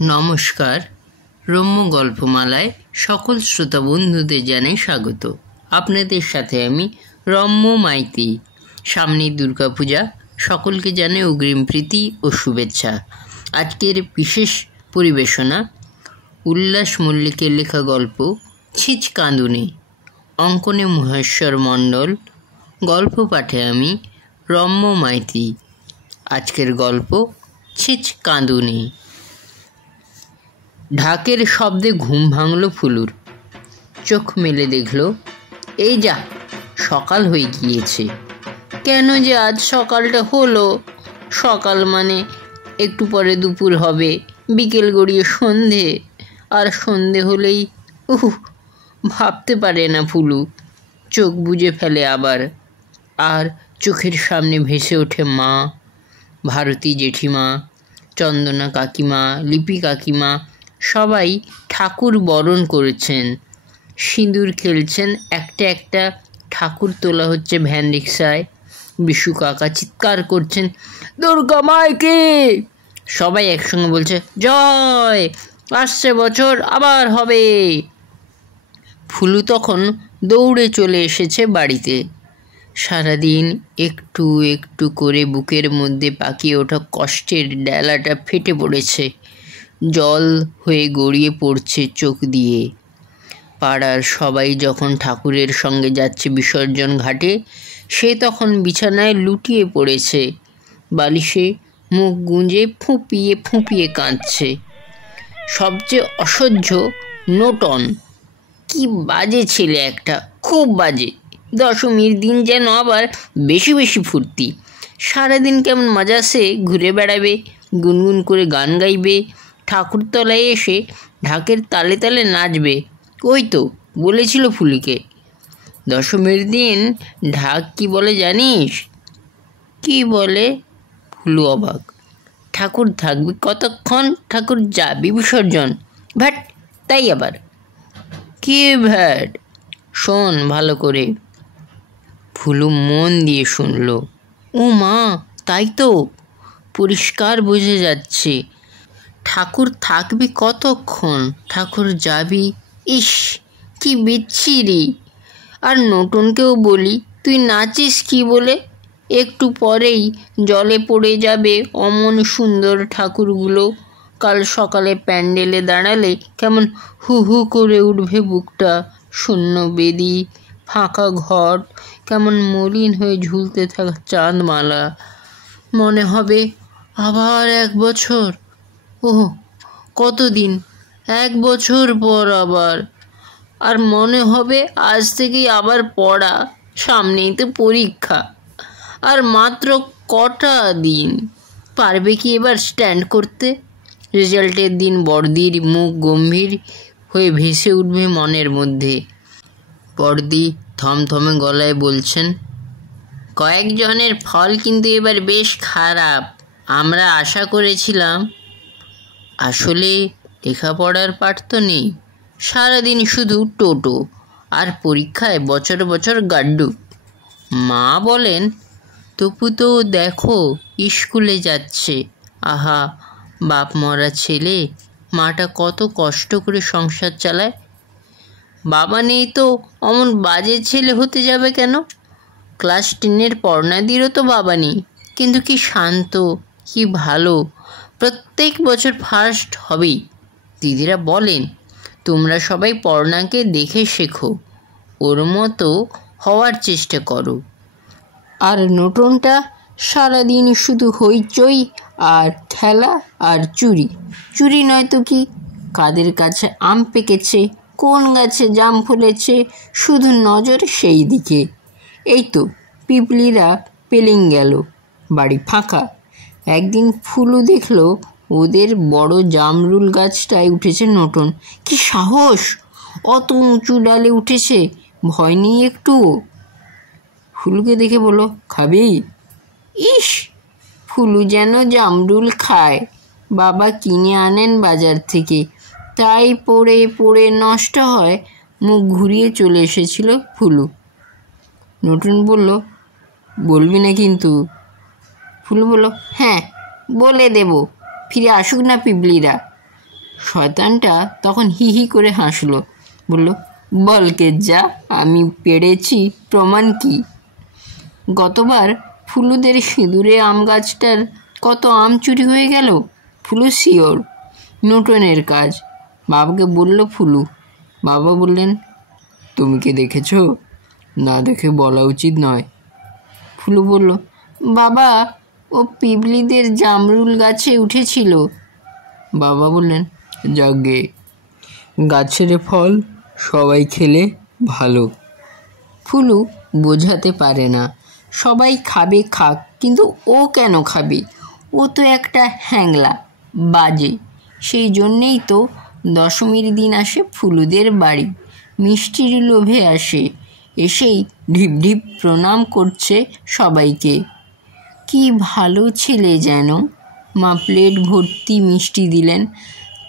নমস্কার। রম্য গল্পমালায় সকল শ্রোতা বন্ধুদের জানাই স্বাগত। আপনাদের সাথে আমি রম্য মাইতি। সামনে দুর্গাপূজা, সকলকে জানাই অগ্রিম প্রীতি ও শুভেচ্ছা। আজকের বিশেষ পরিবেশনা উল্লাস মল্লিকের লেখা গল্প ছিচ কাঁদুনে। অঙ্কনে মহেশ্বর মণ্ডল, গল্প পাঠে আমি রম্য মাইতি। আজকের গল্প ছিচ কাঁদুনে। ঢাকের শব্দে ঘুম ভাঙল ফুলুর। চোখ মেলে দেখল, এই যা সকাল হয়ে গিয়েছে। কেন যে আজ সকালটা হলো? সকাল মানে একটু পরে দুপুর হবে, বিকেল গড়িয়ে সন্ধে, আর সন্ধে হলেই ভাবতে পারে না ফুলু। চোখ বুজে ফেলে আবার, আর চোখের সামনে ভেসে ওঠে মা, ভারতী জেঠিমা, চন্দনা কাকিমা, লিপি কাকিমা সবাই ঠাকুর বরণ করেছেন, সিঁদুর খেলছেন। একটা একটা ঠাকুর তোলা হচ্ছে ভ্যান রিক্সায়। বিশু কাকা চিৎকার করছেন, দুর্গা মাইকে! সবাই একসঙ্গে বলছে, জয়! আসছে বছর আবার হবে। ফুলু তখন দৌড়ে চলে এসেছে বাড়িতে। সারাদিন একটু একটু করে বুকের মধ্যে পাকিয়ে ওঠা কষ্টের ডেলাটা ফেটে পড়েছে, জল হয়ে গড়িয়ে পড়ছে চোখ দিয়ে। পাড়ার সবাই যখন ঠাকুরের সঙ্গে যাচ্ছে বিসর্জন ঘাটে, সে তখন বিছানায় লুটিয়ে পড়েছে, বালিশে মুখ গুঁজে ফুঁপিয়ে ফুঁপিয়ে কাঁদছে। সবচেয়ে অসহ্য নোটন। কি বাজে ছেলে একটা, খুব বাজে। দশমীর দিন যেন আবার বেশি বেশি ফুর্তি। সারাদিন কেমন মজাসে ঘুরে বেড়াবে, গুনগুন করে গান গাইবে, ঠাকুরতলায় এসে ঢাকের তালে তালে নাচবে। ওই তো বলেছিল ফুলিকে। দশমীর দিন ঢাক কি বলে জানিস? কি বলে? ফুলু অবাক। ঠাকুর থাকবে কতক্ষণ, ঠাকুর যাবি বিসর্জন। ভ্যাট, তাই আবার? কি ভ্যাট? শোন ভালো করে। ফুলু মন দিয়ে শুনল। ও মা, তাই তো, পরিষ্কার বোঝা যাচ্ছে। ঠাকুর থাকবি কতক্ষণ, ঠাকুর যাবি। ইস, কি বিচ্ছিরি। আর নতুনকেও বলি, তুই নাচিস কি বলে? একটু পরেই জলে পড়ে যাবে অমন সুন্দর ঠাকুরগুলো। কাল সকালে প্যান্ডেলে দাঁড়ালে কেমন হু হু করে উঠবে বুকটা। শূন্য বেদি, ফাঁকা ঘট, কেমন মলিন হয়ে ঝুলতে থাকা চাঁদমালা। মনে হবে আবার 1 বছর। ওহ, কতদিন, 1 বছর পর আবার। আর মনে হবে আজ থেকেই আবার পড়া, সামনেই তো পরীক্ষা। আর মাত্র কটা দিন। পারবে কি এবার স্ট্যান্ড করতে? রেজাল্টের দিন বড়দির মুখ গম্ভীর হয়ে ভেসে উঠবে মনের মধ্যে। বড়দি থমথমে গলায় বলছেন, কয়েকজনের ফল কিন্তু এবার বেশ খারাপ। আমরা আশা করেছিলাম। আসলে লেখাপড়ার পাঠ তো নেই, সারাদিন শুধু টোটো, আর পরীক্ষায় বছর বছর গাড্ডু। মা বলেন, তপু তো দেখো স্কুলে যাচ্ছে। আহা, বাপ মরা ছেলে, মাটা কত কষ্ট করে সংসার চালায়। বাবা নেই তো অমন বাজে ছেলে হতে যাবে কেন? ক্লাস 10-এর পড়নাদিরও তো বাবা নেই, কিন্তু কি শান্ত, কি ভালো, প্রত্যেক বছর ফার্স্ট হবেই। দিদিরা বলেন, তোমরা সবাই পড়নাকে দেখে শেখো, ওর মতো হওয়ার চেষ্টা করো। আর নতুনটা সারাদিন শুধু হইচই আর খেলা আর চুরি। চুরি নয় তো কি, কাদের কাছে আম পেকেছে, কোন গাছে জাম ফলেছে, শুধু নজর সেই দিকে। এই তো পিপলিরা পেলিং গেল, বাড়ি ফাঁকা। একদিন ফুলু দেখল ওদের বড় জামরুল গাছটায় উঠেছে নতুন। কি সাহস, অত উঁচু ডালে উঠেছে, ভয় নেই একটুও। ফুলুকে দেখে বলল, খাবি? ইস, ফুলু যেন জামরুল খায়। বাবা কিনে আনেন বাজার থেকে, তাই পড়ে পড়ে নষ্ট হয়। মুখ ঘুরিয়ে চলে এসেছিল ফুলু। নতুন বলল, বলবি না কিন্তু? ফুলু বলল, হ্যাঁ বলে দেব, ফিরে আসুক না পিপলিরা। শয়তানটা তখন হি হি করে হাসলো, বলল, বলকে যা, আমি পেরেছি, প্রমাণ কি? গতবার ফুলুদের সিঁদুরে আম গাছটার কত আম চুরি হয়ে গেল। ফুলু শিওর নোটনের কাজ। বাবাকে বলল ফুলু। বাবা বললেন, তুমি কি দেখেছ? না দেখে বলা উচিত নয়। ফুলু বলল, বাবা, ও পিবলিদের জামরুল গাছে উঠেছিল। বাবা বললেন, যাগে, গাছের ফল সবাই খেলে ভালো। ফুলু বোঝাতে পারে না, সবাই খাবে খাক, কিন্তু ও কেন খাবে? ও তো একটা হ্যাংলা, বাজে। সেই জন্যেই তো দশমীর দিন আসে ফুলুদের বাড়ি, মিষ্টির লোভে আসে, এসেই ঢিপ ঢিপ প্রণাম করছে সবাইকে। কি ভালো ছেলে যেন। মা প্লেট ভর্তি মিষ্টি দিলেন,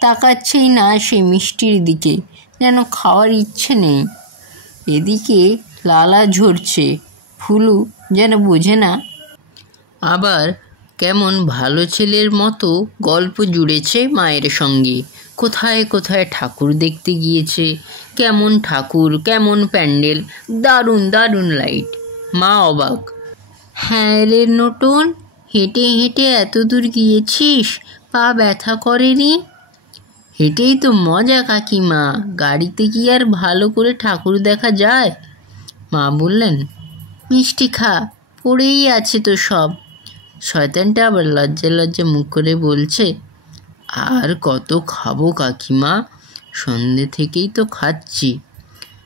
তাকাচ্ছেই না সে মিষ্টির দিকে, যেন খাওয়ার ইচ্ছে নেই। এদিকে লালা ঝরছে, ফুলু যেন বোঝে না। আবার কেমন ভালো ছেলের মতো গল্প জুড়েছে মায়ের সঙ্গে। কোথায় কোথায় ঠাকুর দেখতে গিয়েছে, কেমন ঠাকুর, কেমন প্যান্ডেল, দারুণ দারুণ লাইট। মা অবাক। হ্যাঁ রে নোটন, হেঁটে হেঁটে এত দূর গিয়েছিস, পা ব্যথা করেনি? হেঁটেই তো মজা কাকিমা, গাড়িতে কি আর ভালো করে ঠাকুর দেখা যায়? মা বললেন, মিষ্টি খা, পড়েই আছে তো সব। শয়তানটা আবার লজ্জা লজ্জা মুখ করে বলছে, আর কত খাবো কাকিমা, সন্ধে থেকেই তো খাচ্ছি।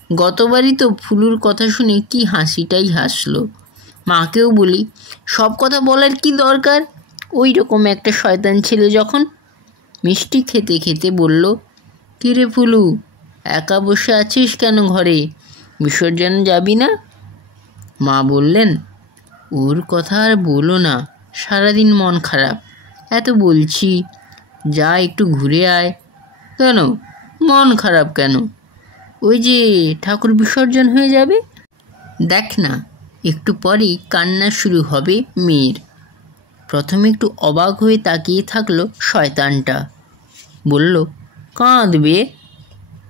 গতবারই তো ফুলুর কথা শুনে কি হাসিটাই হাসলো। মাকেও বলি, সব কথা বলার কি দরকার, ওই রকম একটা শয়তান ছেলে যখন। মিষ্টি খেতে খেতে বলল, কিরে ফুলু, একা বসে আছিস কেন ঘরে, বিসর্জন যাবি না? মা বললেন, ওর কথা আর বলো না, সারাদিন মন খারাপ। এত বলছি যা একটু ঘুরে আয়। কেন মন খারাপ কেন? ওই যে ঠাকুর বিসর্জন হয়ে যাবে, দেখ না, একটু পরেই কান্না শুরু হবে মেয়ের। প্রথমে একটু অবাক হয়ে তাকিয়ে থাকলো শয়তানটা। বলল, কাঁদবে?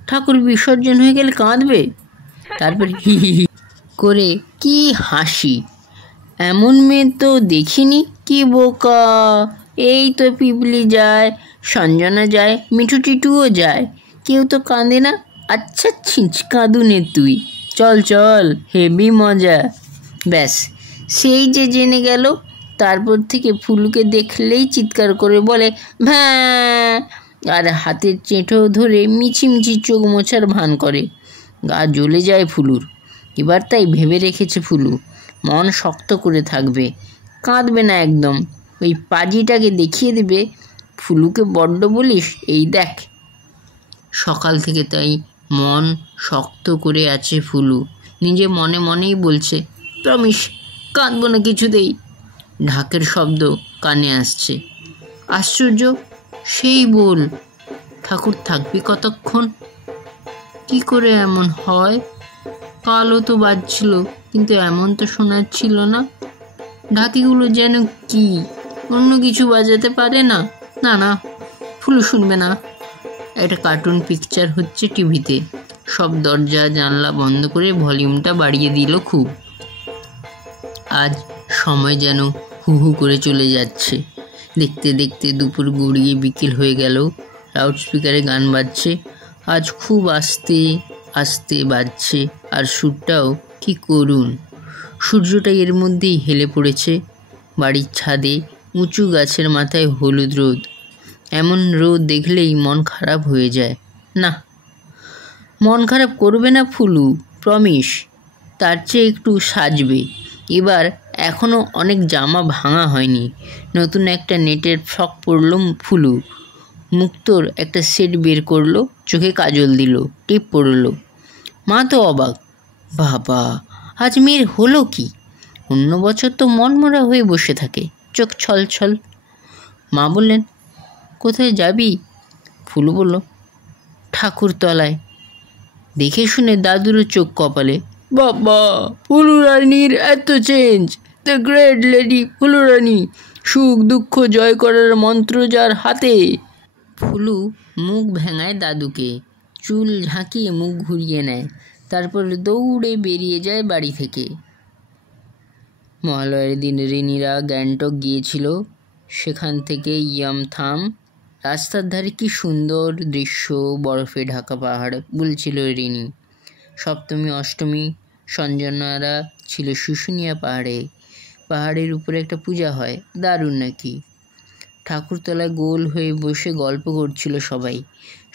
ঠাকুর বিসর্জন হয়ে গেলে কাঁদবে? তারপর হি হি হি করে কি হাসি। এমন মেয়ে তো দেখিনি, কি বোকা। এই তো পিপলি যায়, সঞ্জনা যায়, মিঠু টিটুও যায়, কেউ তো কাঁদে না। আচ্ছা ছিঁচ কাঁদুনে তুই, চল চল, হেবি মজা। ব্যাস, সেই যে জেনে গেল। তারপর থেকে ফুলুকে দেখলেই চিৎকার করে বলে, ভ্যাঁ, আর হাতের চেঁটো ধরে মিছিমিছি চোখ মোছার ভান করে। গা জ্বলে যায় ফুলুর। এবার তাই ভেবে রেখেছে ফুলু, মন শক্ত করে থাকবে, কাঁদবে না একদম। ওই পাজিটাকে দেখিয়ে দেবে, ফুলুকে বড্ড বলিস, এই দেখ। সকাল থেকে তাই মন শক্ত করে আছে ফুলু। নিজে মনে মনেই বলছে, প্রমিস, কাঁদবো না কিছুতেই। ঢাকের শব্দ কানে আসছে। আশ্চর্য, সেই বল, ঠাকুর থাকবি কতক্ষণ? কি করে এমন হয়? কালও তো বাজছিল, কিন্তু এমন তো শোনাচ্ছিল না। ঢাকিগুলো যেন কি অন্য কিছু বাজাতে পারে না? না না, ফুলু শুনবে না। একটা কার্টুন পিকচার হচ্ছে টিভিতে। সব দরজা জানলা বন্ধ করে ভলিউমটা বাড়িয়ে দিল খুব। আজ সময় যেন হু হু করে চলে যাচ্ছে। দেখতে দেখতে দুপুর গড়িয়ে বিকেল হয়ে গেল। লাউডস্পিকারে গান বাজছে, আজ খুব আস্তে আস্তে বাজছে, আর সুরটাও কি করুণ। সূর্যটা এর মধ্যেই হেলে পড়েছে। বাড়ির ছাদে উঁচু গাছের মাথায় হলুদ রোদ। এমন রোদ দেখলেই মন খারাপ হয়ে যায়। না, মন খারাপ করবে না ফুলু, প্রমিস। তার চেয়ে একটু সাজবে এবার। এখনও অনেক জামা ভাঙা হয়নি। নতুন একটা নেটের ফ্রক পরল ফুলু। মুক্তোর একটা সেট বের করলো, চোখে কাজল দিল, টিপ পড়ল। মা তো অবাক, বাবা, আজ মেয়ের হলো কি? অন্য বছর তো মনমরা হয়ে বসে থাকে, চোখ ছল ছল। মা বললেন, কোথায় যাবি? ফুলু বলল, ঠাকুরতলায়। দেখে শুনে দাদুরও চোখ কপালে। বাবা, ফুলু রানীর এত চেঞ্জ! দ্য গ্রেট লেডি ফুলু রানী, সুখ দুঃখ জয় করার মন্ত্র যার হাতে। ফুলু মুখ ভেঙায় দাদুকে, চুল ঝাঁকিয়ে মুখ ঘুরিয়ে নেয়, তারপর দৌড়ে বেরিয়ে যায় বাড়ি থেকে। মহালয়ার দিন রিনিরা গ্যাংটক গিয়েছিল। সেখান থেকে ইয়ামথাম। রাস্তার ধারে কি সুন্দর দৃশ্য, বরফে ঢাকা পাহাড় বলছিল রিনি। সপ্তমী অষ্টমী সঞ্জনারা ছিল শুশুনিয়া পাহাড়ে। পাহাড়ের উপরে একটা পূজা হয়, দারুণ নাকি। ঠাকুরতলায় গোল হয়ে বসে গল্প করছিল সবাই।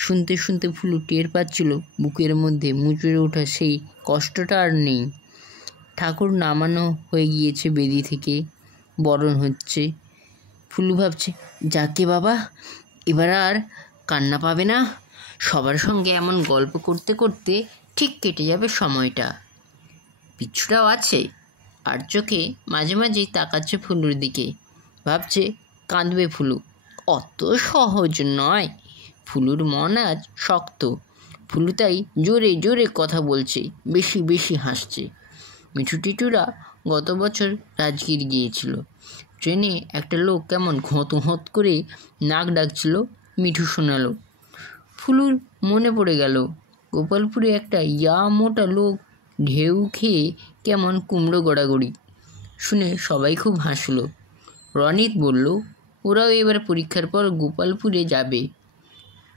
শুনতে শুনতে ফুলু টের পাচ্ছিল বুকের মধ্যে মুচড়ে ওঠা সেই কষ্টটা আর নেই। ঠাকুর নামানো হয়ে গিয়েছে বেদি থেকে, বরণ হচ্ছে। ফুলু ভাবছে, যাকে বাবা, এবার আর কান্না পাবে না। সবার সঙ্গে এমন গল্প করতে করতে ঠিক কেটে যাবে সময়টা। পিচ্ছুটাও আছে, আর চোখে মাঝে মাঝেই তাকাচ্ছে ফুলুর দিকে। ভাবছে কাঁদবে ফুলু, অত সহজ নয়। ফুলুর মন আজ শক্ত। ফুলু তাই জোরে জোরে কথা বলছে, বেশি বেশি হাসছে। মিঠু টিটুরা গত বছর রাজগীর গিয়েছিল। ট্রেনে একটা লোক কেমন ঘোঁত ঘোঁত করে নাক ডাকছিল, মিঠু শোনালো। ফুলুর মনে পড়ে গেল, গোপালপুরে একটা মোটা লোক ঢেউ খেয়ে কেমন কুমড়ো গড়াগড়ি। শুনে সবাই খুব হাসলো। রনিত বলল, ওরাও এবার পরীক্ষার পর গোপালপুরে যাবে।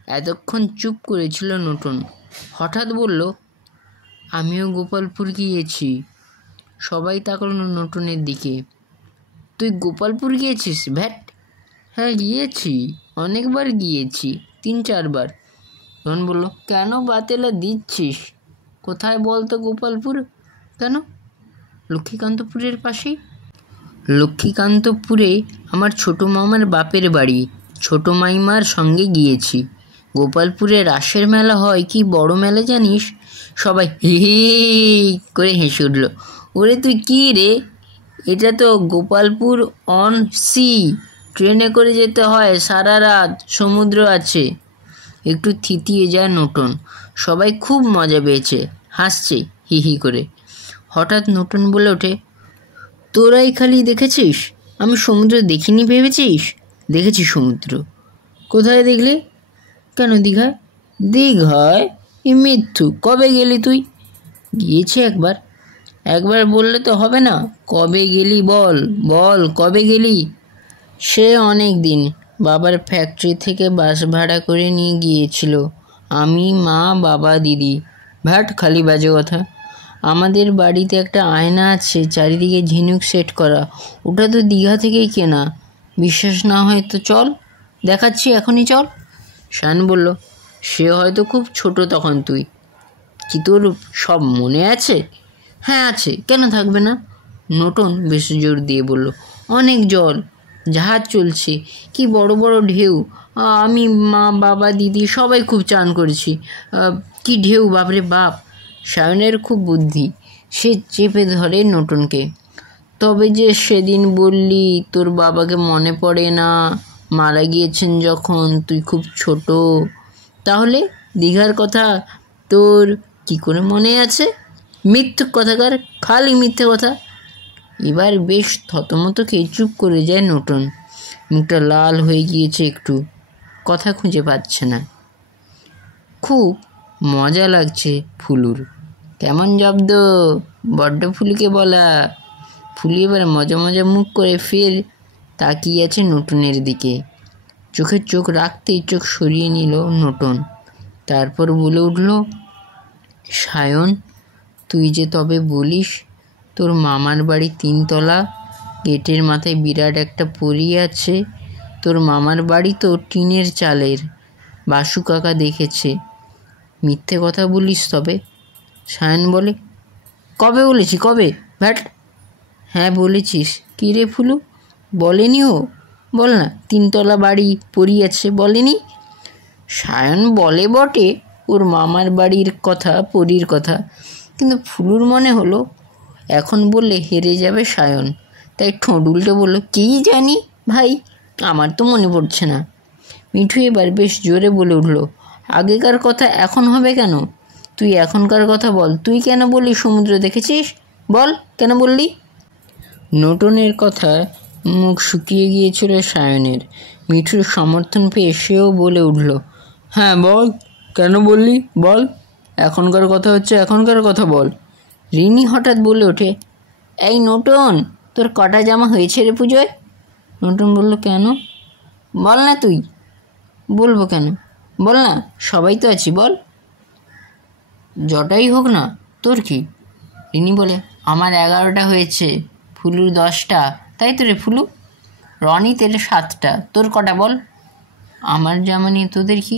এতক্ষণ চুপ করেছিল নতুন। হঠাৎ বলল, আমিও গোপালপুর গিয়েছি। সবাই তাকালো নতুনের দিকে। তুই গোপালপুর গিয়েছিস? ভ্যাট, হ্যাঁ গিয়েছি, অনেকবার গিয়েছি, 3-4 বার। রন বলল, কেন বাতেলা দিচ্ছিস? কোথায় বলতো গোপালপুর? কেন? লক্ষ্মীকান্তপুরের পাশেই। লক্ষ্মীকান্তপুরে আমার ছোট মামার বাপের বাড়ি। ছোট মাইমার সঙ্গে গিয়েছি। গোপালপুরে রাসের মেলা হয়, কি বড় মেলা জানিস? সবাই হি হি করে হেসে উঠল। ওরে তুই কি রে? এটা তো গোপালপুর অন সি। ট্রেনে করে যেতে হয় সারা রাত, সমুদ্র আছে। একটু থিতিয়ে যায় নতুন। সবাই খুব মজা পেয়েছে, হাসছে হি হি করে। হঠাৎ নতুন বলে ওঠে, তোরাই খালি দেখেছিস, আমি সমুদ্র দেখিনি ভেবেছিস? দেখেছি সমুদ্র। কোথায় দেখলে? কেন দীঘায়? দীঘায়? এ মিথ্যু, কবে গেলি তুই? গিয়েছি একবার। একবার বললে তো হবে না, কবে গেলি বল, বল কবে গেলি? সে অনেক দিন। বাবার ফ্যাক্টরি থেকে বাস ভাড়া করে নিয়ে গিয়েছিল, আমি, মা, বাবা, দিদি। ভ্যাট, খালি বাজে কথা। আমাদের বাড়িতে একটা আয়না আছে, চারিদিকে ঝিনুক সেট করা, ওটা তো দীঘা থেকেই কেনা। বিশ্বাস না হয় তো চল, দেখাচ্ছি, এখনই চল। শান বলল, সে হয়তো খুব ছোট তখন তুই। কি তোর সব মনে আছে? হ্যাঁ আছে, কেন থাকবে না? নতুন বেশ জোর দিয়ে বলল, অনেক জল, জাহাজ চলছে, কি বড় বড় ঢেউ। আমি, মা, বাবা, দিদি সবাই খুব চান করেছি। কি ঢেউ, বাপরে বাপ। সায়নের খুব বুদ্ধি, সে চেপে ধরে নতুনকে। তবে যে সেদিন বললি তোর বাবাকে মনে পড়ে না, মারা গিয়েছেন যখন, তুই খুব ছোট, তাহলে দীঘার কথা তোর কি করে মনে আছে? মিথ্যে কথাকার, খালি মিথ্যে কথা। এবার বেশ থতমত খেয়ে চুপ করে যায় নতুন। মুখটা লাল হয়ে গিয়েছে, একটু কথা খুঁজে পাচ্ছে না। খুব মজা লাগছে ফুলুর। কেমন জব্দ, বড্ড ফুলিকে বলা। ফুলি এবার মজা মজা মুখ করে ফের তাকিয়ে আছে নতুনের দিকে। চোখে চোখ রাখতেই চোখ সরিয়ে নিল নতুন। তারপর বলে উঠল, সায়ন, তুই যে তবে বলিস তোর মামার বাড়ি 3 তলা, গেটের মাথায় বিরাট একটা পরী আছে। তোর মামার বাড়ি তো টিনের চালের, বাসু কাকা দেখেছে। মিথ্যে কথা বলিস তবে। সায়ন বলে, কবে বলেছি, কবে? ভ্যাট, হ্যাঁ বলেছিস। কী রে ফুলু, বলেনি ও? বল না, 3 তলা বাড়ি পরী আছে, বলেনি? সায়ন বলে বটে ওর মামার বাড়ির কথা, পরীর কথা, কিন্তু ফুলুর মনে হলো এখন বললে হেরে যাবে সায়ন, তাই ঠোঁট উল্টে বলল, কী জানি ভাই, আমার তো মনে পড়ছে না। মিঠু এবার বেশ জোরে বলে উঠল, আগেকার কথা এখন হবে কেন? তুই এখনকার কথা বল। তুই কেন বললি সমুদ্র দেখেছিস? বল, কেন বললি? নতুনের কথায় মুখ শুকিয়ে গিয়েছিল সায়নের। মিঠুর সমর্থন পেয়ে সেও বলে উঠল, হ্যাঁ বল, কেন বললি বল, এখনকার কথা হচ্ছে এখনকার কথা বল। রিনি হঠাৎ বলে ওঠে, এই নটন, তোর কটা জামা হয়েছে রে পুজোয়? নটন বলল, কেন? বল না তুই। বলবো কেন, বল না, সবাই তো আছি, বল। যটাই হোক না, তোর কি? রিনি বলে, আমার 11টা হয়েছে, ফুলুর 10টা, তাই তো রে ফুলু? রনি তেলে 7টা, তোর কটা বল? আমার জামা নিয়ে তোদের কি?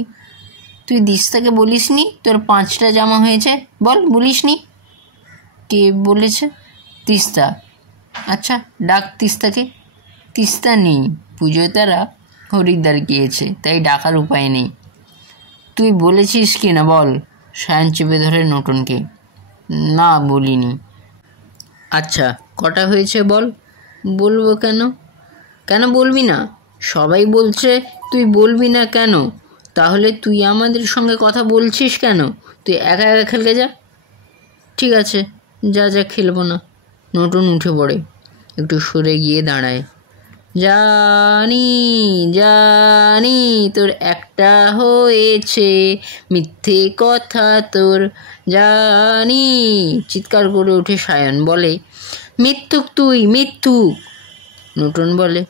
তুই দিস্তাকে বলিস নি তোর 5টা জামা হয়েছে? বল, বলিস নি? কে বলেছে? তিস্তা। আচ্ছা, ডাক তিস্তাকে। তিস্তা নেই, পুজোয় তারা হরিদ্বার গিয়েছে, তাই ডাকার উপায় নেই। তুই বলেছিস কি না বল। সায়ন চেপে ধরে নটনকে। না, বলিনি। আচ্ছা, কটা হয়েছে বল। বলবো কেন? কেন বলবি না? সবাই বলছে, তুই বলবি না কেন? তাহলে তুই আমাদের সঙ্গে কথা বলছিস কেন? তুই একা একা খেলতে যা। ঠিক আছে, যা যা, খেলবো না। নটন উঠে পড়ে, একটু সরে গিয়ে দাঁড়ায়। জানি জানি তোর একটা হয়েছে, মিথ্যে কথা তোর জানি, চিৎকার করে ওঠে সায়ন। বলে, মিথ্যুক তুই, মিথ্যুক। নটন বলে,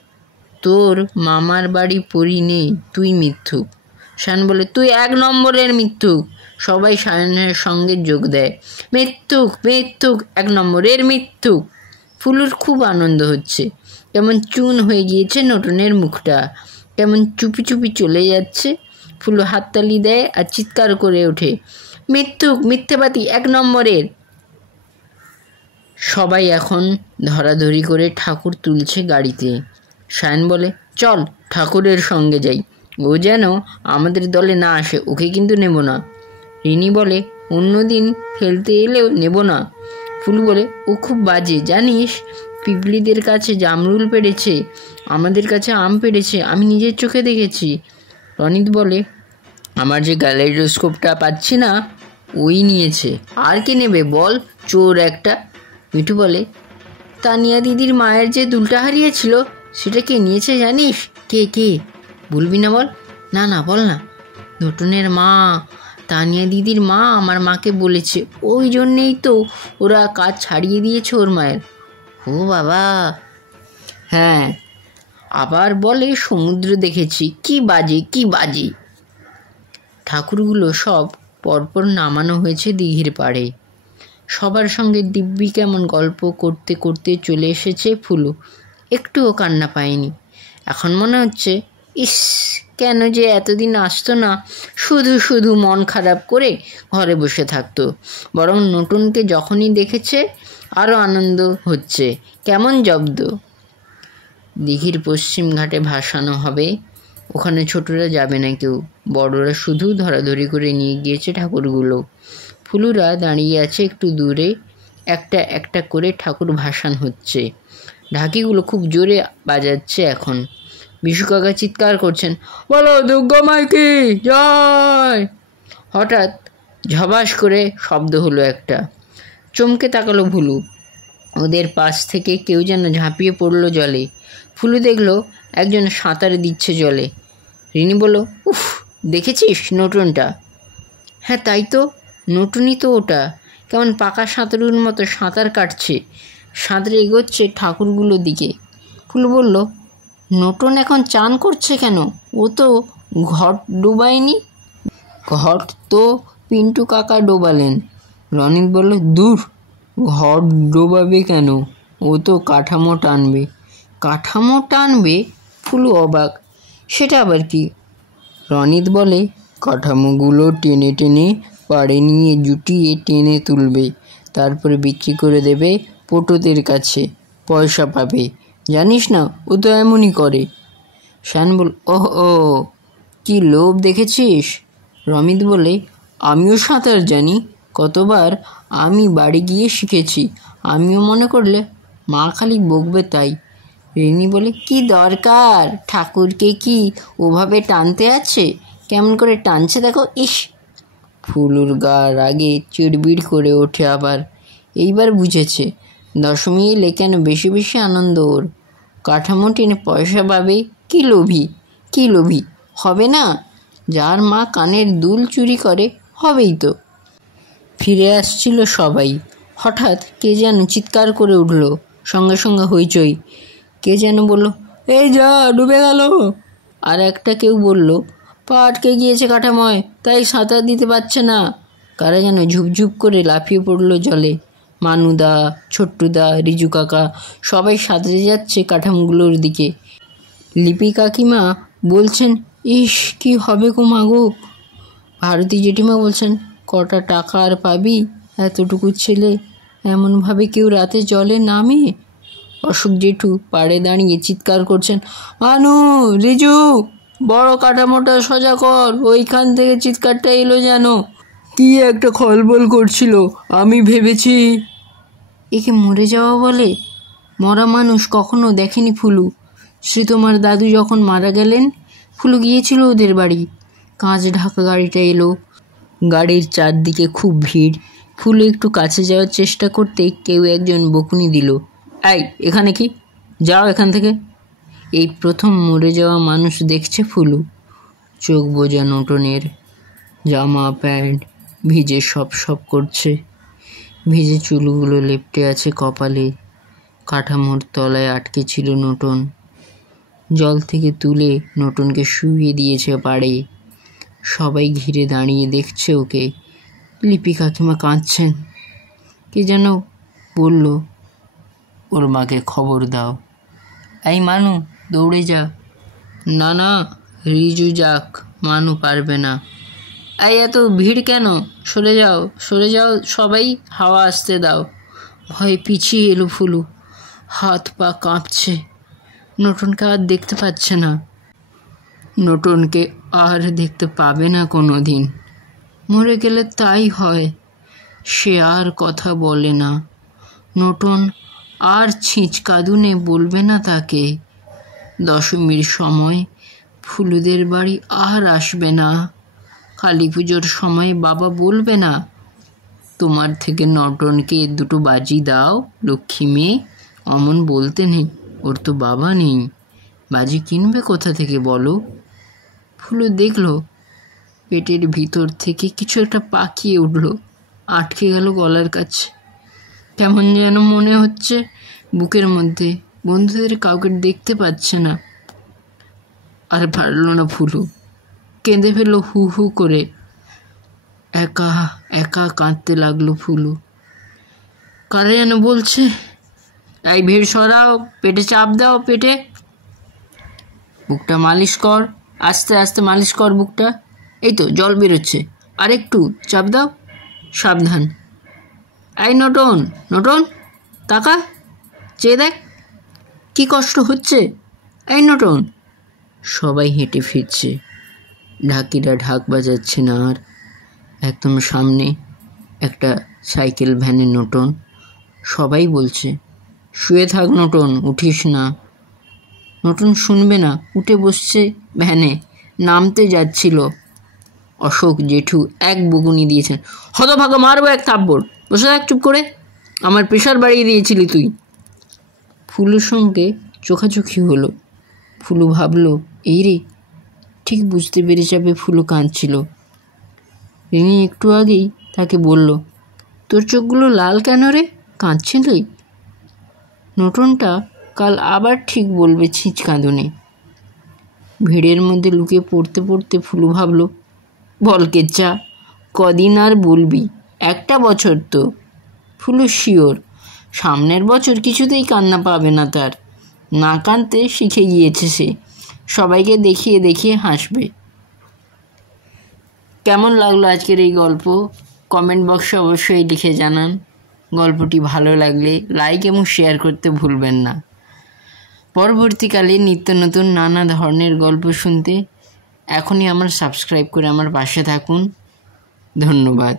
তোর মামার বাড়ি পড়ি নেই, তুই মিথ্যুক। সায়ন বলে, তুই 1 নম্বরের মিথ্যুক। সবাই সায়নের সঙ্গে যোগ দেয়, মিথ্যুক, মিথ্যুক, 1 নম্বরের মিথ্যুক। ফুলুর খুব আনন্দ হচ্ছে, কেমন চুন হয়ে গিয়েছে নটনের মুখটা, কেমন চুপি চুপি চলে যাচ্ছে। ফুলু হাততালি দেয় আর চিৎকার করে ওঠে, মিথ্যুক, মিথ্যেবাদী, 1 নম্বরের। সবাই এখন ধরাধরি করে ঠাকুর তুলছে গাড়িতে। সায়ন বলে, চল ঠাকুরের সঙ্গে যাই, ও যেন আমাদের দলে না আসে, ওকে কিন্তু নেব না। রিনি বলে, অন্যদিন খেলতে এলেও নেব না। ফুলু বলে, ও খুব বাজে জানিস, পিপলিদের কাছে জামরুল পেড়েছে, আমাদের কাছে আম পেড়েছে, আমি নিজের চোখে দেখেছি। রনিত বলে, আমার যে গ্যালারিস্কোপটা পাচ্ছি না, ওই নিয়েছে। আর কে নেবে বল, চোর একটা। মিঠু বলে, তানিয়া দিদির মায়ের যে দুলটা হারিয়েছিল, সেটা কে নিয়েছে জানিস? কে কে? বলবি না বল। না না, বল না। নটনের মা, তানিয়া দিদির মা আমার মাকে বলেছে, ওই জন্যেই তো ওরা কাজ ছাড়িয়ে দিয়েছে ওর মায়ের। ও বাবা। হ্যাঁ, আবার বলে সমুদ্র দেখেছি, কি বাজে, কি বাজে। ঠাকুরগুলো সব পরপর নামানো হয়েছে দিঘির পাড়ে। সবার সঙ্গে দিব্যি কেমন গল্প করতে করতে চলে এসেছে ফুলু, একটুও কান্না পায়নি। এখন মনে হচ্ছে, ইস, কেন যে এতদিন আসতো না, শুধু শুধু মন খারাপ করে ঘরে বসে থাকতো। বরং নটনকে যখনই দেখেছে আরও আনন্দ হচ্ছে, কেমন জব্দ। দিঘির পশ্চিম ঘাটে ভাসানো হবে, ওখানে ছোটরা যাবে না কেউ, বড়রা শুধু ধরাধরি করে নিয়ে গিয়েছে ঠাকুরগুলো। ফুলুরা দাঁড়িয়ে আছে একটু দূরে, একটা একটা করে ঠাকুর ভাসান হচ্ছে। ঢাকিগুলো খুব জোরে বাজাচ্ছে এখন। বিশু কাকা চিৎকার করছেন, বলো দুর্গা মাইকি জয়। হঠাৎ ঝবাস করে শব্দ হলো একটা। চমকে তাকালো ভুলু, ওদের পাশ থেকে কেউ যেন ঝাঁপিয়ে পড়লো জলে। ফুলু দেখলো একজন সাঁতার দিচ্ছে জলে। রিনি বলল, উফ, দেখেছিস নটনটা? হ্যাঁ তাই তো, নটুনই তো ওটা, কেমন পাকা সাঁতারুর মতো সাঁতার কাটছে, সাঁতরে এগোচ্ছে ঠাকুরগুলোর দিকে। ফুলু বলল, নটন এখন চান করছে কেন? ও তো ঘট ডোবায়নি। ঘট তো পিন্টু কাকা ডোবালেন। রনিত বলল, দূর, ঘট ডোবাবে কেন, ও তো কাঠামো টানবে। কাঠামো টানবে? ফুলু অবাক, সেটা আবার কি? রনিত বলে, কাঠামোগুলো টেনে টেনে পাড়ে নিয়ে জুটিয়ে টেনে তুলবে, তারপরে বিক্রি করে দেবে পটোদের কাছে, পয়সা পাবে। জানিস না, ও তো এমনই করে। শান বল, ওহ ও, কি লোভ দেখেছিস। রমিত বলে, আমিও সাঁতার জানি, কতবার আমি বাড়ি গিয়ে শিখেছি, আমিও মনে করলে মা খালি বকবে তাই। রিনি বলে, কি দরকার, ঠাকুরকে কি ওভাবে টানতে আছে? কেমন করে টানছে দেখো, ইস। ফুলুর গা রাগে চিড়বিড় করে ওঠে আবার। এইবার বুঝেছে দশমী এলে কেন বেশি বেশি আনন্দ ওর। কাঠামো টেনে পয়সা পাবে, কি লোভী, কি লোভী হবে না? যার মা কানের দুল চুরি করে হবেই তো। ফিরে আসছিল সবাই, হঠাৎ কে যেন চিৎকার করে উঠল, সঙ্গে সঙ্গে হইচই। কে যেন বলল, এই যা ডুবে গেল। আর একটা কেউ বলল, পা আটকে গিয়েছে কাঠাময়, তাই সাঁতার দিতে পারছে না। কারা যেন ঝুপঝুপ করে লাফিয়ে পড়ল জলে। মানুদা, ছোট্টুদা, রিজু কাকা সবাই সাঁতরে যাচ্ছে কাঠামোগুলোর দিকে। লিপি কাকিমা বলছেন, ইস কি হবে গো মাগো। ভারতী জেঠিমা বলছেন, কটা টাকা আর পাবি, এতটুকু ছেলে, এমনভাবে কেউ রাতে জলে নামে? অশোক জেঠু পাড়ে দাঁড়িয়ে চিৎকার করছেন, মানু, রিজু, বড় কাঠামোটা সোজা কর। ওইখান থেকে চিৎকারটা এলো যেন। কি একটা খলবল করছিল, আমি ভেবেছি একে মরে যাওয়া বলে। মরা মানুষ কখনো দেখেনি ফুলু। সে তোমার দাদু যখন মারা গেলেন, ফুলু গিয়েছিল ওদের বাড়ি। কাঁচ ঢাকা গাড়িটা এলো, গাড়ির চারদিকে খুব ভিড়। ফুলু একটু কাছে যাওয়ার চেষ্টা করতেই কেউ একজন বকুনি দিল, এই এখানে কি, যাও এখান থেকে। এই প্রথম মরে যাওয়া মানুষ দেখছে ফুলু। চোখ বোঝা নোটনের, জামা প্যান্ট ভিজে সপ সপ করছে, ভিজে চুলগুলো লেপ্টে আছে কপালে। কাঠামোর তলায় আটকে ছিল নোটন। জল থেকে তুলে নোটনকে শুইয়ে দিয়েছে পাড়ে। সবাই ঘিরে দাঁড়িয়ে দেখছে ওকে। লিপি কাকিমা কাঁদছেন। কে যেন বলল, ওর মাকে খবর দাও। এই মানু, দৌড়ে যা। না না, রিজু যাক, মানু পারবে না। এই এত ভিড় কেন, সরে যাও সরে যাও সবাই, হাওয়া আসতে দাও। ভয়ে পিছিয়ে এলো ফুলু। হাত পা কাঁপছে। নোটনকে আর দেখতে পাচ্ছে না। নোটনকে আর দেখতে পাবে না কোনো দিন। মরে গেলে তাই হয়। সে আর কথা বলে না। নোটন আর ছিঁচকাদুনে বলবে না তাকে। দশমীর সময় ফুলুদের বাড়ি আর আসবে না। কালী পুজোর সময় বাবা বলবে না, তোমার থেকে নটনকে দুটো বাজি দাও লক্ষ্মী মেয়ে। অমন বলতে নেই, ওর তো বাবা নেই, বাজি কিনবে কোথা থেকে বলো। ফুলু দেখল পেটের ভিতর থেকে কিছু একটা পাকিয়ে উঠল, আটকে গেল গলার কাছে। কেমন যেন মনে হচ্ছে বুকের মধ্যে। বন্ধুদের কাউকে দেখতে পাচ্ছে না। আর পারল না ফুলু, কেঁদে ফেলল হু হু করে। একা একা কাঁদতে লাগলো ফুলু। কারা যেন বলছে, এই ভিড় সরাও, পেটে চাপ দাও, পেটে বুকটা মালিশ কর, আস্তে আস্তে মালিশ কর বুকটা। এই তো জল বেরোচ্ছে, আর একটু চাপ দাও, সাবধান। এই নটন, নটন তাকা, চেয়ে দেখ কি কষ্ট হচ্ছে। এই নটন। সবাই হেঁটে ফিরছে। ঢাকিরা ঢাক বাজাচ্ছে না আর। একদম সামনে একটা সাইকেল ভ্যানে নোটন। সবাই বলছে, শুয়ে থাক নোটন, উঠিস না। নোটন শুনবে না, উঠে বসছে ভ্যানে। নামতে যাচ্ছিল। অশোক জেঠু এক বকুনি দিয়েছেন, হতভাগা, মারবো এক থাপ্পড়, বসে থাক চুপ করে, আমার প্রেশার বাড়িয়ে দিয়েছিলি তুই। ফুলুর সঙ্গে চোখাচোখি হলো। ফুলু ভাবলো, এই রে, ঠিক বুঝতে পেরে যাবে ফুলু কাঁদছিল। রিনি একটু আগেই তাকে বলল, তোর চোখগুলো লাল কেন রে, কাঁদছিলি? নোটনটা কাল আবার ঠিক বলবে ছিঁচকাঁদুনে। ভিড়ের মধ্যে লুকিয়ে পড়তে পড়তে ফুলু ভাবল, বলকে চা, কদিন আর বলবি, একটা বছর তো। ফুলু শিওর সামনের বছর কিছুতেই কান্না পাবে না তার। না কাঁদতে শিখে গিয়েছে সে। সবাইকে দেখিয়ে দেখিয়ে হাসবে। কেমন লাগলো আজকের এই গল্প? কমেন্ট বক্সে অবশ্যই লিখে জানান। গল্পটি ভালো লাগলে লাইক এবং শেয়ার করতে ভুলবেন না। পরবর্তীকালে নিত্য নতুন নানা ধরনের গল্প শুনতে এখনই আমার সাবস্ক্রাইব করে আমার পাশে থাকুন। ধন্যবাদ।